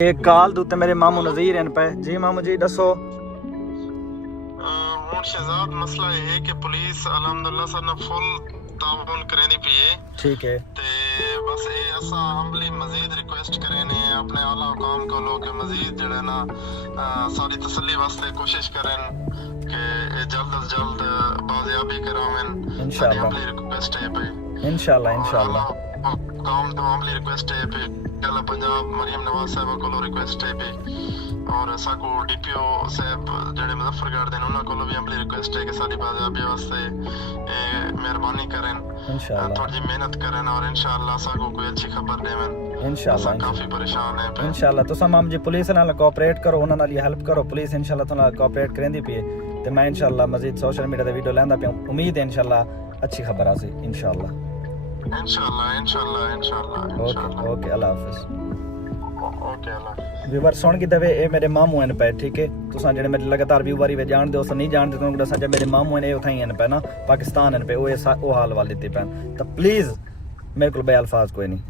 एक काल दूते मेरे मामू नज़ीर हैं पे। जी मामू जी दसो। ਹੁਣ ਸ਼ਹਿਜ਼ਾਦ ਮਸਲਾ ਇਹ ਹੈ ਕਿ ਪੁਲਿਸ ਅਲਹਮਦੁਲਿल्लाह ਸਾਨੂੰ ਫੁੱਲ ਤਾਉਨ ਕਰਨੀ ਪਈ ਹੈ ठीक है ਤੇ ਬਸ ਇਹ ਅਸਾਂ ਹੰਬਲੀ ਮਜ਼ੀਦ ਰਿਕੁਐਸਟ ਕਰੇ ਨੇ ਆਪਣੇ ਆਲਾ ਹੁਕਾਮ ਕੋਲੋਂ ਕਿ ਮਜ਼ੀਦ ਜਿਹੜਾ ਨਾ ਸਾਡੀ ਤਸੱਲੀ ਵਾਸਤੇ ਕੋਸ਼ਿਸ਼ ਕਰਨ ਕਿ ਇਹ ਜਲਦ ਅਜ਼ ਜਲਦ ਬਾਜ਼ਿਆਬੀ ਕਰਾਵਨ इंशाल्लाह ਹੰਬਲੀ ਰਿਕੁਐਸਟ ਹੈ ਭਾਈ इंशाल्लाह इंशाल्लाह हुकाम तो हंबली रिक्वेस्ट है पे अल्लाह पंजाब मरियम नवाज साहब को रिक्वेस्ट है पे और साको डीपीओ साहब जेडे मुजफ्फरगढ़ दे उन्हां कोलो भी हंबली रिक्वेस्ट है कि साडी बाज़ाबी वास्ते मेहरबानी करें इंशाल्लाह थोड़ी मेहनत करें और इंशाल्लाह साको कोई अच्छी खबर देवन इंशाल्लाह काफी परेशान है पे इंशाल्लाह तुसा माम जी पुलिस नाल कोऑपरेट करो उन्हां नाल हेल्प करो पुलिस इंशाल्लाह तुहां नाल कोऑपरेट करेंदी पई ते मैं इंशाल्लाह मजीद सोशल मीडिया ते वीडियो लैंदा पिया उम्मीद है इंशाल्लाह अच्छी खबर आसी इंशाल्लाह इंशाल्लाह इंशाल्लाह इंशाल्लाह ओके ओके अल्लाह हाफिज ओके अल्लाह व्यूवर सुन के दवे ए मेरे मामू हैं पे ठीक है तुसा जेडे मेरे लगातार व्यूवर ही जान दो नहीं जानते तुम दसा जे मेरे मामू हैं उठाई हैं पे ना पाकिस्तान हैं पे ओ हाल वाल दित्ती पैन तो प्लीज मेरे को बे अल्फाज कोई नहीं